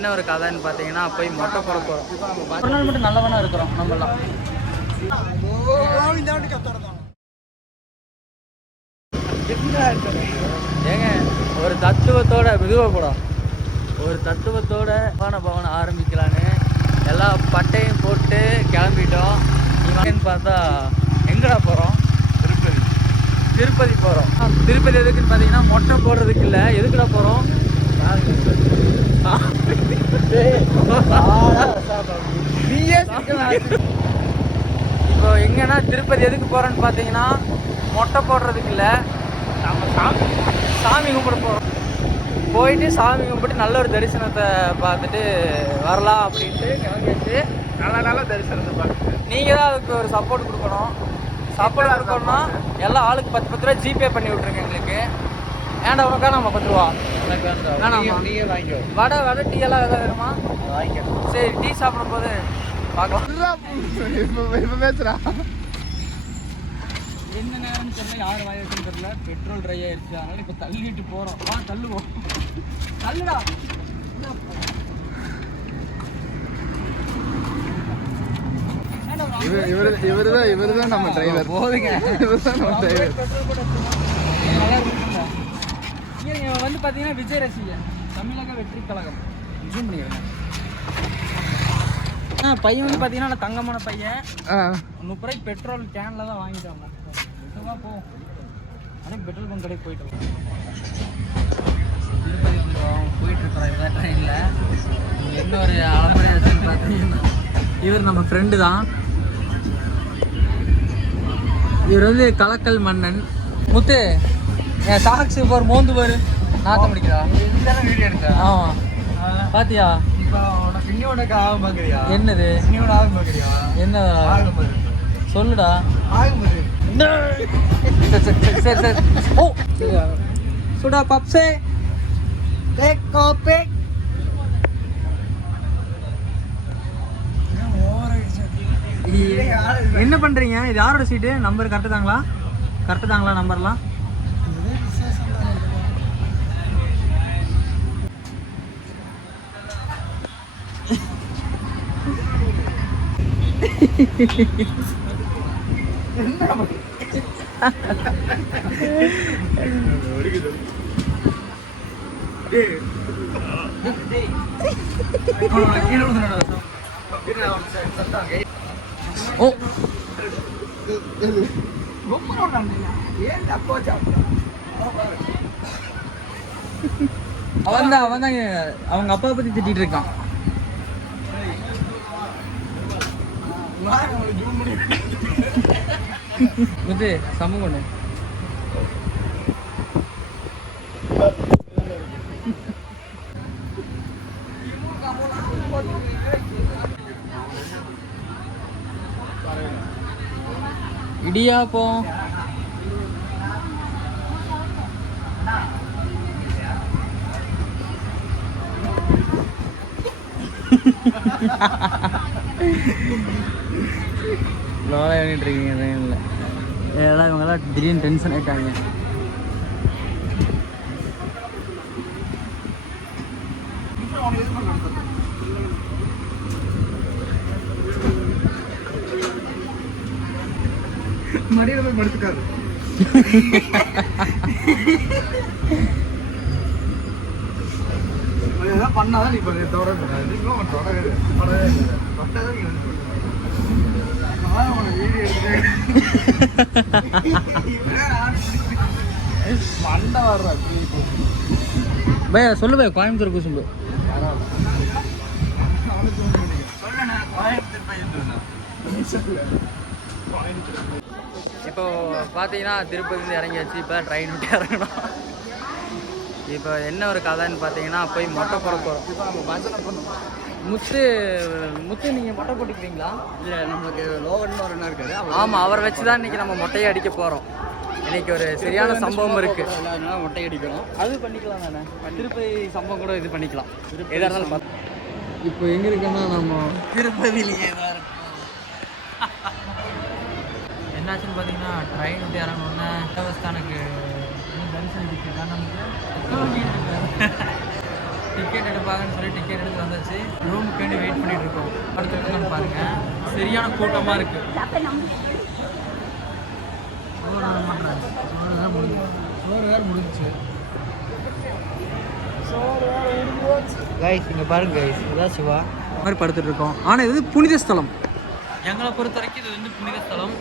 என்ன ஒரு கதைன்னு பார்த்தீங்கன்னா போய் மொட்டை போட போகிறோம். ஒரு நாள் மட்டும் நல்லவனா இருக்கிறோம் நம்மளாம். ஏங்க ஒரு தத்துவத்தோட ஒரு தத்துவத்தோட பவனை ஆரம்பிக்கலான்னு எல்லா பட்டையும் போட்டு கிளம்பிட்டோம். நீங்கன்னு பார்த்தா எங்கடா போகிறோம்? திருப்பதி போகிறோம். திருப்பதி எதுக்குன்னு பார்த்தீங்கன்னா மொட்டை போடுறதுக்கு இல்லை, எதுக்குடா போகிறோம்? இப்போ எங்கன்னா திருப்பதி எதுக்கு போகிறோன்னு பார்த்தீங்கன்னா மொட்டை போடுறதுக்கு இல்லை, நம்ம சாமி கும்பிட போகிறோம். போயிட்டு சாமி கும்பிட்டு நல்ல ஒரு தரிசனத்தை பார்த்துட்டு வரலாம் அப்படின்ட்டு கிளம்பிச்சு. நல்ல தரிசனத்தை பார்த்துட்டு நீங்கள் தான் அதுக்கு ஒரு சப்போர்ட் கொடுக்கணும். சப்போர்ட் கொடுக்கணும்னா எல்லாம் ஆளுக்கு 10 ரூபா ஜிபே பண்ணி விட்ருங்க எங்களுக்கு. ஏன்டா உனக்கா நம்ம 10 ரூபா நீயே வாங்கிக்கோ. வடை டீ எல்லாம் எதாவது வேணுமா வாங்கிக்கோ. சரி, டீ சாப்பிடும்போது பார்க்கலாம். பேசுறா என்ன நேரம்னு தெரியல, யார் வாய் வச்சுன்னு தெரியல. பெட்ரோல் ட்ரை ஆயிடுச்சு, அதனால இப்போ தள்ளிட்டு போகிறோம். தள்ளுவோம், தள்ளுடா. இவருதான் நம்ம டிரைவர். போதுங்க, இவர்தான் நம்ம டிரைவர். நல்லா இருக்குல்ல. இங்கே வந்து பார்த்தீங்கன்னா விஜய் ரசிகன், தமிழக வெற்றி கழகம். ஜூம் பண்ணிடுறேன். பையன் வந்து பார்த்தீங்கன்னா தங்கமான பையன். 30 ரூபாய்க்கு பெட்ரோல் கேனில் தான் வாங்கிட்டாங்க. போவோம், ஆனால் பெட்ரோல் பங்க் கடைக்கு போயிட்டு திருப்பதி வந்துடுவோம். போயிட்டுருக்குறோம் இதான் ட்ரெயினில். என்ன ஒரு அலம்பரையாச்சுன்னு பார்த்தீங்கன்னா இவர் நம்ம ஃப்ரெண்டு தான். இவர் வந்து கலக்கல் மன்னன். முத்து, என் சாக்ஸ் இப்போ ஒரு மோந்து பாரு, நாத்தம் முடிக்கிறா. வீடியோ எடுத்தா? ஆமாம், பாத்தியா? இப்போ உனக்கு இன்னொன்று ஆகும் பார்க்குறியா? என்னது இன்னொன்று ஆகும் பார்க்குறியா? என்ன சொல்லுடா. சரி. ஓ சுடா பப்ஸே என்ன பண்றீங்க? இது யாரோட சீட்டு? நம்பர் கரெக்டு தாங்களா நம்பர்லாம்? அவன் தான் அவங்க அப்பா பத்தி திட்டிட்டு இருக்கான். முத்து சமூக ஒண்ணு இடியாப்பம். லோலா பண்ணிட்டு இருக்கீங்க ட்ரெயினில். ஏன்னா இவங்கெல்லாம் திடீர்னு டென்ஷன் ஆகிட்டாங்க. மடியில போய் படுத்துக்காது. பண்ணாதான் நீ பையா சொல்லு பையா, கோயம்புத்தூர் குசும்பு. இப்போ பார்த்தீங்கன்னா திருப்பதிலேருந்து இறங்கியாச்சு. இப்போ தான் ட்ரெயின் விட்டு இறங்கணும். இப்போ என்ன ஒரு கதைன்னு பார்த்தீங்கன்னா போய் மொட்டை போட போகிறோம். முத்து நீங்கள் மொட்டை போட்டுக்கிறீங்களா? இல்லை, நம்மளுக்கு லோகன்னு ஒரு என்ன இருக்காது. ஆமாம், அவரை வச்சு தான் இன்றைக்கி நம்ம மொட்டையை அடிக்க போகிறோம். இன்றைக்கி ஒரு சரியான சம்பவம் இருக்குது, அதனால மொட்டை அடிக்கிறோம். அது பண்ணிக்கலாம் தானே, திருப்பதி சம்பவம் கூட இது பண்ணிக்கலாம். எதாக இருந்தாலும் பார்த்து. இப்போ எங்கே இருக்குன்னா நம்ம திருப்பதியிலேயே தான் இருக்கும். என்னாச்சுன்னு பார்த்தீங்கன்னா ட்ரெயின் விட்டு இறங்கணுன்னா தேவஸ்தானுக்கு தரிசனம் டிக்கெட் எடுப்பாங்கன்னு சொல்லி டிக்கெட் எடுத்து வந்துச்சு. ரூமுக்கு வேண்டி வெயிட் பண்ணிட்டு இருக்கோம். படுத்துருக்கோம்னு பாருங்க, சரியான கூட்டமாக இருக்கு. கைஸ் இங்க பாருங்க கைஸ், இதான் சிவா மாதிரி படுத்துட்டு இருக்கோம். ஆனால் இது புனித ஸ்தலம். எங்களை பொறுத்த வரைக்கும் இது வந்து புனித ஸ்தலம்.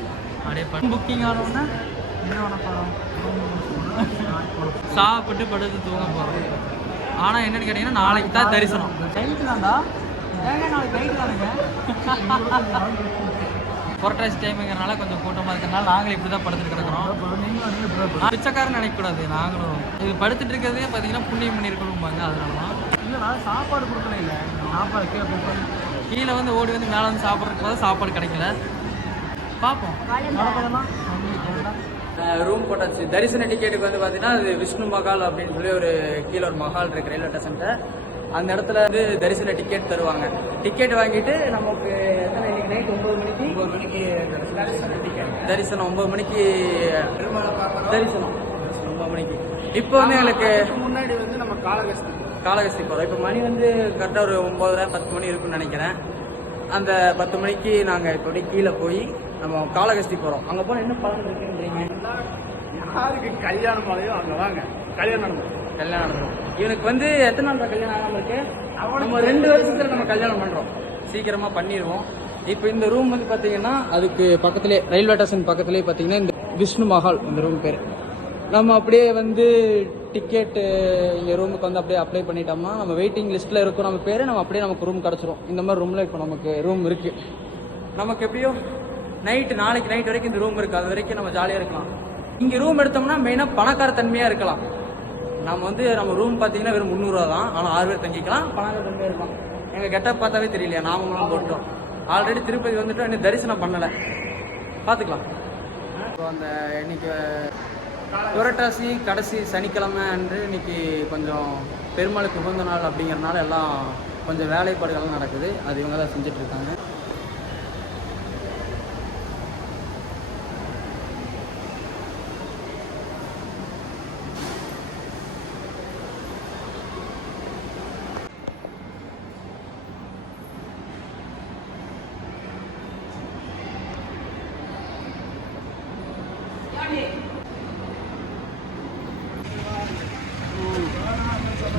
அப்படியே புக்கிங் ஆனோன்னா என்ன பண்ண போகிறோம், சாப்பிட்டு படுத்து தூங்க போகிறோம். ஆனால் என்னென்னு கேட்டிங்கன்னா நாளைக்கு தான் தரிசனம். நைட்டு தான்டா, ஏங்க நாளைக்கு நைட்டு தானுங்க. புரட்டாசி டைமுங்கிறனால கொஞ்சம் கூட்டமாக இருக்கிறனால நாங்களும் இப்படி தான் படுத்துட்டு கிடக்குறோம். பிச்சைக்காரன் நினைக்கக்கூடாது, நாங்களும் இது படுத்துட்டு இருக்கிறதே பார்த்தீங்கன்னா புண்ணியம் பண்ணியிருக்கணும்பாங்க. அதனால தான் இல்லை, சாப்பாடு கொடுக்கல. இல்லை, சாப்பாடு கீழே வந்து ஓடி வந்து மேலே வந்து சாப்பிட்றதுக்கு சாப்பாடு கிடைக்கல. பார்ப்போம். ரூம் போட்டாச்சு. தரிசன டிக்கெட்டுக்கு வந்து பார்த்தீங்கன்னா அது விஷ்ணு மகால் அப்படின்னு சொல்லி ஒரு கீழே ஒரு மகால் இருக்கு ரயில்வே ஸ்டேஷன்ல. அந்த இடத்துல வந்து தரிசன டிக்கெட் தருவாங்க. டிக்கெட் வாங்கிட்டு நமக்கு இன்னைக்கு நைட் 9 மணிக்கு தரிசனம். 9 மணிக்கு தரிசனம். 9 மணிக்கு. இப்போ வந்து எங்களுக்கு முன்னாடி வந்து நம்ம காளகஸ்தி போகிறோம். இப்போ மணி வந்து கரெக்டாக ஒரு 9:30-10 மணி இருக்குன்னு நினைக்கிறேன். அந்த 10 மணிக்கு நாங்கள் இப்படி கீழே போய் நம்ம காளகஸ்தி போகிறோம். அங்கே போனால் என்ன பலன் இருக்குன்றீங்க? யாருக்கு கல்யாணம் ஆலையோ அங்கே வாங்க, கல்யாணம் நடக்கும். இவனுக்கு வந்து எத்தனை நாள் கல்யாணம் ஆகாம இருக்கு? நம்ம 2 வருஷத்துல நம்ம கல்யாணம் பண்றோம். சீக்கிரமா பண்ணிடுவோம். இப்போ இந்த ரூம் வந்து பாத்தீங்கன்னா அதுக்கு பக்கத்துலேயே ரயில்வே ஸ்டேஷன் பக்கத்துலேயே பாத்தீங்கன்னா இந்த விஷ்ணு மஹால் இந்த ரூம் பேர். நம்ம அப்படியே வந்து டிக்கெட்டு இங்கே ரூமுக்கு வந்து அப்படியே அப்ளை பண்ணிட்டோம்னா நம்ம வெயிட்டிங் லிஸ்ட்டில் இருக்கும் நம்ம பேர். நம்ம அப்படியே நமக்கு ரூம் கிடச்சிரும். இந்த மாதிரி ரூமில் இப்போ நமக்கு ரூம் இருக்குது. நமக்கு எப்படியோ நாளைக்கு நைட் வரைக்கும் இந்த ரூம் இருக்குது. அது வரைக்கும் நம்ம ஜாலியாக இருக்கலாம். இங்கே ரூம் எடுத்தோம்னா மெயினாக பணக்கார தன்மையாக இருக்கலாம். நம்ம ரூம் பார்த்தீங்கன்னா வெறும் 300 ரூபா தான். ஆனால் 6 பேர் தங்கிக்கலாம். பணக்கார தன்மையாக இருக்கலாம். எங்கள் கெட்டப் பார்த்தாவே தெரியலையா, நாமலாம் போட்டோம். ஆல்ரெடி திருப்பதி வந்துட்டோம், இன்னும் தரிசனம் பண்ணலை. பார்த்துக்கலாம். இப்போ அந்த இன்னைக்கு புரட்டாசி கடைசி சனிக்கிழமை அன்று இன்னைக்கு கொஞ்சம் பெருமாளுக்கு உகந்த நாள் அப்படிங்கிறனால எல்லாம் கொஞ்சம் வேலைப்பாடுகள்லாம் நடக்குது. அது இவங்க தான் செஞ்சிட்ருக்காங்க.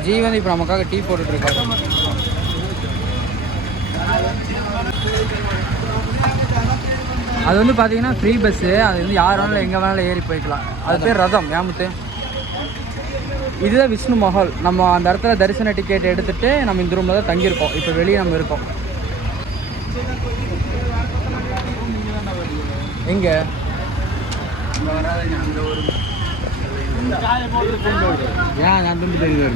ஜீவன் இப்போ நமக்காக டீ போட்டுட்ருக்காரு. அது வந்து பார்த்தீங்கன்னா ஃப்ரீ பஸ்ஸு. அது வந்து யார் வேணாலும் எங்கே வேணாலும் ஏறி போய்க்கலாம். அது பேர் ரதம். ஏமுத்து இதுதான் விஷ்ணு மஹால். நம்ம அந்த இடத்துல தரிசன டிக்கெட் எடுத்துகிட்டு நம்ம இந்த ரூமில் தான் தங்கியிருக்கோம். இப்போ வெளியே நம்ம இருக்கோம். எங்கே ஏன் நான் துண்டு தெரியுது?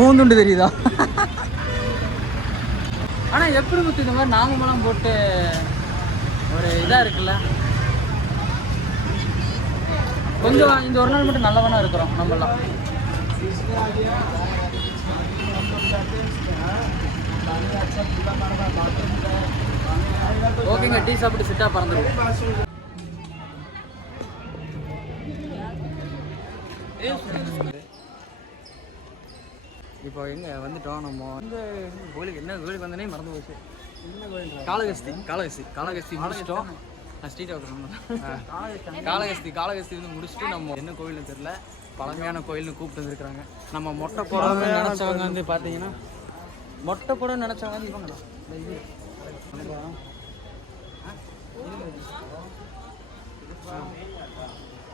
ஊந்துண்டு தெரியுதா? ஆனால் எப்படி முத்து இந்த மாதிரி நாமமெல்லாம் போட்டு ஒரு இதாக இருக்குல்ல. கொஞ்சம் இந்த ஒரு நாள் மட்டும் நல்லவனா இருக்கிறோம் நம்மளாம். ஓகேங்க, டீ சாப்பிட்டு சிட்டா பறந்துருவோம். இப்போ எங்கே வந்துட்டோம். நம்ம வந்து கோயிலுக்கு கோயிலுக்கு வந்தனே மறந்து போச்சு. காளகஸ்தி முடிச்சிட்டோம். காளகஸ்தி வந்து முடிச்சுட்டு நம்ம என்ன கோயில்னு தெரியல, பழமையான கோயில்னு கூப்பிட்டு வந்துருக்குறாங்க. நம்ம மொட்டை போடணும்னு நினச்சவங்க வந்து பார்த்தீங்கன்னா மொட்டை போடணும்னு நினச்சவங்க வந்து இவங்கண்ணா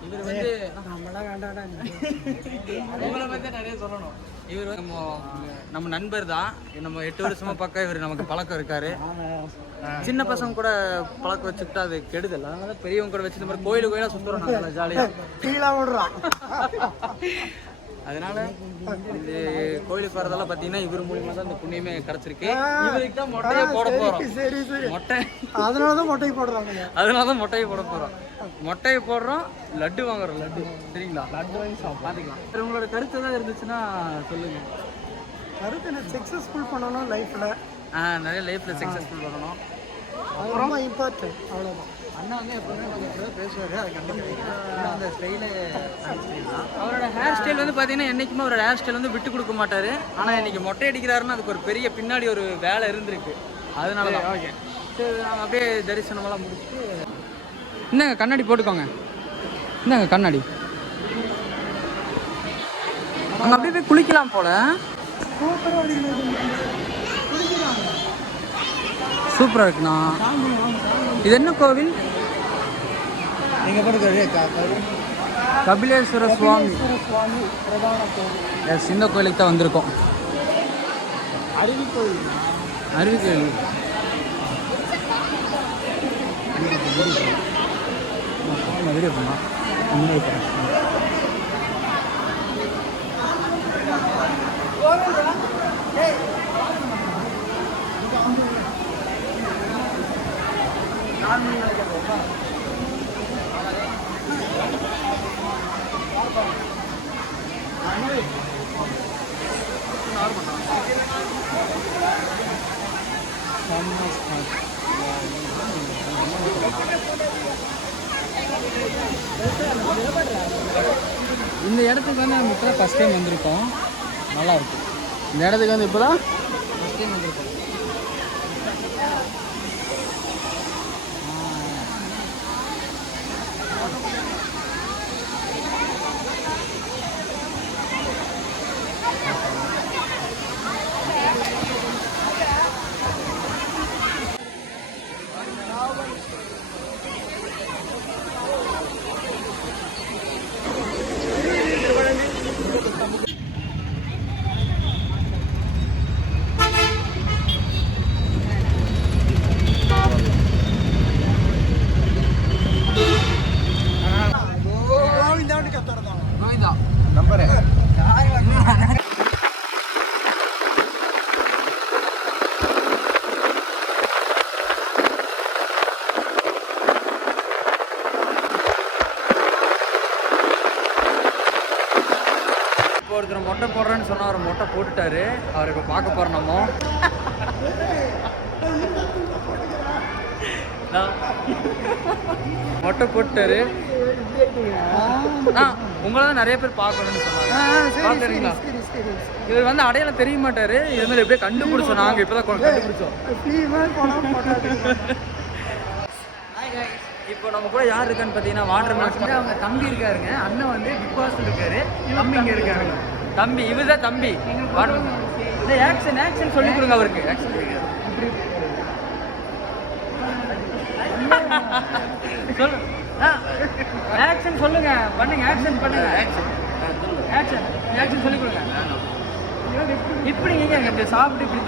இவர் வந்து உங்களை பற்றி நிறைய சொல்லணும். இவர் நம்ம நண்பர் தான். நம்ம 8 வருஷமா பக்கம் இவர் நமக்கு பழக்கம் இருக்காரு. சின்ன பசங்க கூட பழக்கம் வச்சுக்கிட்டா அது கெடுதல். அதனால பெரியவங்க கூட வச்சு இந்த மாதிரி கோயிலாக சுற்றுறோம் நல்லா ஜாலியாக. அதனால இந்த கோயிலுக்கு வரதெல்லாம் பார்த்தீங்கன்னா இவர் மூலியமாக தான் இந்த புண்ணியமே கிடச்சிருக்கு. இவருக்கு தான் மொட்டையை போட போகிறோம். மொட்டை அதனால தான் மொட்டையை போட போகிறோம். மொட்டையை போடுறோம், லட்டு வாங்குறோம். லட்டு சரிங்களா? லட்டு வாங்கி பார்த்துக்கலாம். உங்களோட கருத்து ஏதாவது இருந்துச்சுன்னா சொல்லுங்கள். கருத்து நான் சக்ஸஸ்ஃபுல் பண்ணணும் லைஃப்பில். நிறைய லைஃப்பில் சக்ஸஸ்ஃபுல் பண்ணணும். அது ரொம்ப இம்பார்ட்டன்ட். அவ்வளோதான். அண்ணா வந்து எப்பவுமே கொஞ்சம் பேசுவார், அது கண்டிப்பாக அந்த ஸ்டைலு தான். அவரோட ஹேர் ஸ்டைல் வந்து பார்த்தீங்கன்னா என்றைக்குமே அவரோட ஹேர் ஸ்டைல் வந்து விட்டு கொடுக்க மாட்டார். ஆனால் இன்றைக்கி மொட்டை அடிக்கிறாருன்னு அதுக்கு ஒரு பெரிய பின்னாடி ஒரு வேலை இருந்திருக்கு. அதனால தான் ஓகே. சரி, நாங்கள் அப்படியே தரிசனமெல்லாம் முடிச்சுட்டு இந்தாங்க கண்ணாடி போட்டுக்கோங்க. இந்தாங்க கண்ணாடி. அங்கே அப்படியே போய் குளிக்கலாம் போல. சூப்பராக இருக்குண்ணா. இது என்ன கோவில்? நீங்கள் பாருங்க கபிலேஸ்வர சுவாமி. பிரதான கோவில். எஸ், இந்த கோயிலுக்கு தான் வந்திருக்கோம். அருவி கோவில். அருவி கோயில். வீடியோ பண்ணலாம். இந்த இடத்துக்கு வந்து நம்ம இப்போ தான் ஃபஸ்ட் டைம் வந்திருக்கோம். நல்லா இருக்கு. இந்த இடத்துக்கு வந்து இப்போ தான் ஃபஸ்ட் டைம் வந்திருக்கோம். கோவிந்தா நம்பரு இப்போ ஒருத்தர் மொட்டை போடுறேன்னு சொன்னால் அவர் மொட்டை போட்டுட்டாரு. அவர் இப்போ பார்க்க போகிறோம் நம்ம. மொட்டை போட்டுட்டாரு. உங்களை தான் நிறைய பேர் பார்க்கணும்னு சொன்னாங்க. பார்க்குறீங்களா? இவர் வந்து அடையாளம் தெரிய மாட்டாரு. இருந்தாலும் எப்படியே கண்டுபிடிச்சோம். நாங்கள் இப்போ தான் கண்டுபிடிச்சோம். இப்போ நம்ம கூட யார் இருக்கான்னு பார்த்தீங்கன்னா வாட்டர் மேன் அவங்க தம்பி இருக்காருங்க. அண்ணன் வந்து பிக் பாஸ் இருக்காரு. தம்பி இங்கே இருக்காருங்க. தம்பி இவர் தான் தம்பி. Water man. இந்த ஆக்ஷன் சொல்லி கொடுங்க அவருக்கு. ஆக்ஷன் சொல்லு. ஆக்ஷன் சொல்லுங்க. பண்ணுங்க. ஆக்ஷன் பண்ணுங்க. ஆக்ஷன் சொல்லி கொடுங்க. இப்படி நீங்க இப்படி சாப்பிட்டு இப்படி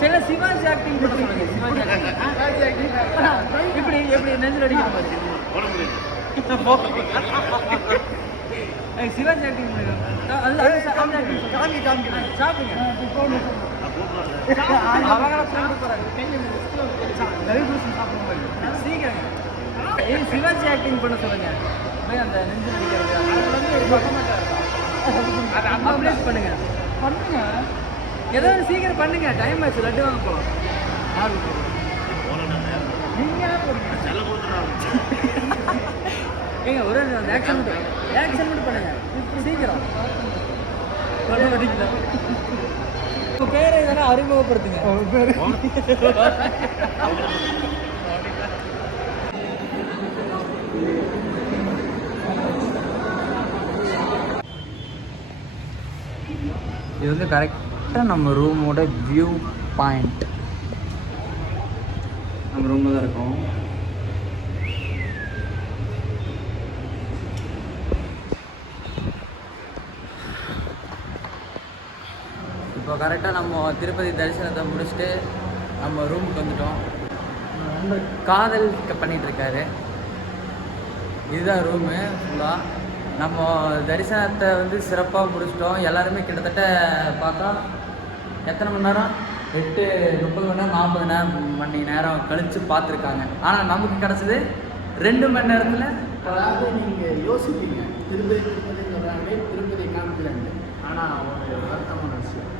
சில சிவாஜி ஆக்டிங் பண்ண சொல்லுங்க. சிவாஜி ஆக்டிங் இப்படி எப்படி நெஞ்சில் அடிக்கிற மாதிரி சிவாஜி ஆக்டிங் பண்ணுங்க. சாப்பிடுங்க. சீக்கிரம் சிவாஜி ஆக்டிங் பண்ண சொல்லுங்க. அந்த நெஞ்சில் அடிக்கிறது அப்ளேஸ் பண்ணுங்க. ஏதாவது சீக்கிரம் பண்ணுங்க. டைம் ஆச்சு. லட்டு வாங்க போகலாம். ஏங்க ஒரு ஆக்ஷன் மட்டும் பண்ணுங்க. சீக்கிரம் உங்கள் பேரை இதெல்லாம் அறிமுகப்படுத்துங்க. இது வந்து கரெக்டாக நம்ம ரூமோட வியூ பாயிண்ட். நம்ம ரூமில் தான் இருக்கோம். இப்போ கரெக்டாக நம்ம திருப்பதி தரிசனத்தை முடிச்சுட்டு நம்ம ரூமுக்கு வந்துட்டோம். காதல் பண்ணிகிட்ருக்காரு. இதுதான் ரூமு ஃபுல்லாக. நம்ம தரிசனத்தை வந்து சிறப்பாக முடிச்சிட்டோம். எல்லாருமே கிட்டத்தட்ட பார்த்தா எத்தனை மணி நேரம் 30 மணி நேரம் 40 மணி நேரம் கழித்து பார்த்துருக்காங்க. ஆனால் நமக்கு கிடச்சது 2 மணி நேரத்தில். அதாவது நீங்கள் யோசிப்பீங்க திருப்பதி சொல்கிறாங்களே திருப்பதி காமிக்கலன்னு. ஆனால் ஒரு வருத்தமான விஷயம்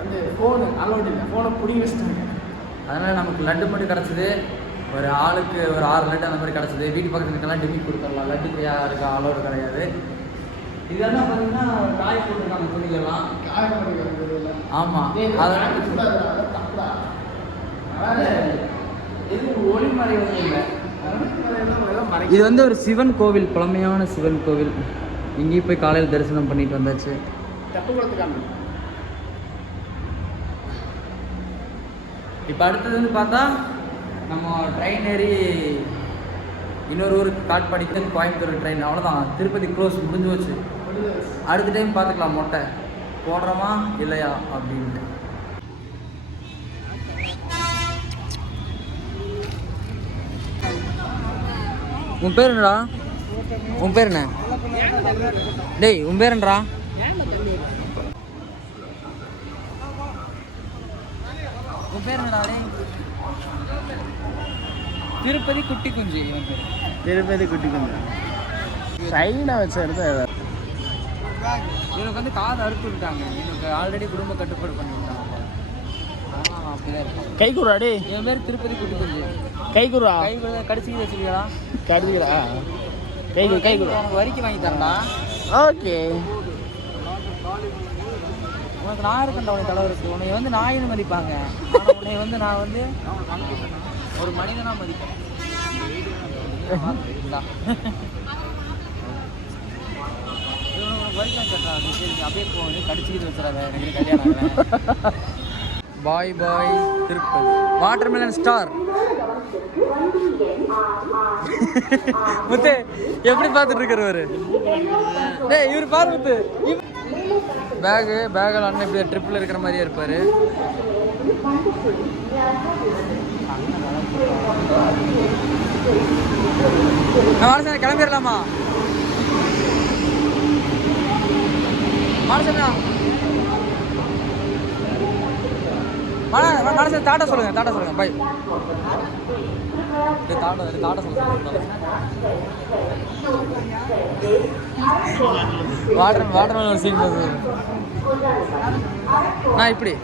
வந்து ஃபோனு அலோடு இல்லை. ஃபோனை பிடிங்கி வச்சுட்டாங்க. அதனால் நமக்கு லட்டு மட்டும் கிடச்சிது. ஒரு ஆளுக்கு ஒரு 6 லட்டு அந்த மாதிரி கிடச்சிது. வீட்டு பக்கத்துல இருக்கலாம் டிமிட் கொடுத்துடலாம். லட்டு ஃப்ரீயாக இருக்க அளவு கிடையாது. இதெல்லாம் பார்த்தீங்கன்னா காய் போட்டுருக்காங்க துணிகள்லாம். ஆமாம், அதெல்லாம் இது ஒளிமறை ஒன்றும் இல்லை. இது வந்து ஒரு சிவன் கோவில், பழமையான சிவன் கோவில். இங்கேயும் போய் காலையில் தரிசனம் பண்ணிட்டு வந்தாச்சு. இப்போ அடுத்தது வந்து பார்த்தா நம்ம ட்ரெயின் ஏறி இன்னொரு ஊருக்கு காட்பாடிக்கு கோயம்புத்தூர் ட்ரெயின். அவ்வளோதான், திருப்பதி க்ளோஸ், முடிஞ்சு வச்சு. அடுத்த டைம் பார்த்துக்கலாம் மொட்டை போடுறோமா இல்லையா அப்படின்ட்டு. உன் பேர் என்னடா? உன் பேர் என்ன? டேய் உன் பேர் என்னடா? உன் பேர் என்னடா? டேய் திருப்பதி குட்டி குஞ்சு. இவன் பேர் திருப்பதி குட்டி குஞ்சு. சைனா வச்சு எடுத்து இவனுக்கு வந்து காது அறுத்து விட்டாங்க. இவனுக்கு ஆல்ரெடி குடும்ப கட்டுப்பாடு பண்ணிவிட்டாங்க. அப்படிதான் இருக்கும். கைக்குறாடி. என் பேர் திருப்பதி குட்டி குஞ்சு. கைக்குறா. கைக்குறா கடிச்சிக்கிட்டு வச்சுருக்கா? கடிக்கிறா. கைக்குறா. உனக்கு வரிக்கு வாங்கி தரேன்டா. ஓகே. உனக்கு நான் இருக்கேன்டா. உனக்கு தடவை இருக்கு. உன்னை வந்து நாயின்னு மதிப்பாங்க. ஆனால் உன்னை வந்து நான் வந்து ஒரு மனிதனாக மதிப்பேன். வரிக்கும் கட்டுறாங்க. சரி அப்படியே போக கடிச்சிக்கிட்டு வச்சுறாங்க. எனக்கு கல்யாணம். Bye bye Tirupati. Watermelon star. Muthu எப்படி பார்த்துட்டு இருக்கிறவரு? டேய் இவர் பாரு முத்து. பேக்கில் அண்ணன் இப்படி ட்ரிப்பில் இருக்கிற மாதிரியே இருப்பார். நான் கிளம்பிடலாமா? மாடசாமியா மாடசாமி டாட்டா சொல்லுங்க. பை. டாட்டா சொல்லுங்க. வாட்டர் சீன் போகுது. நான் இப்படி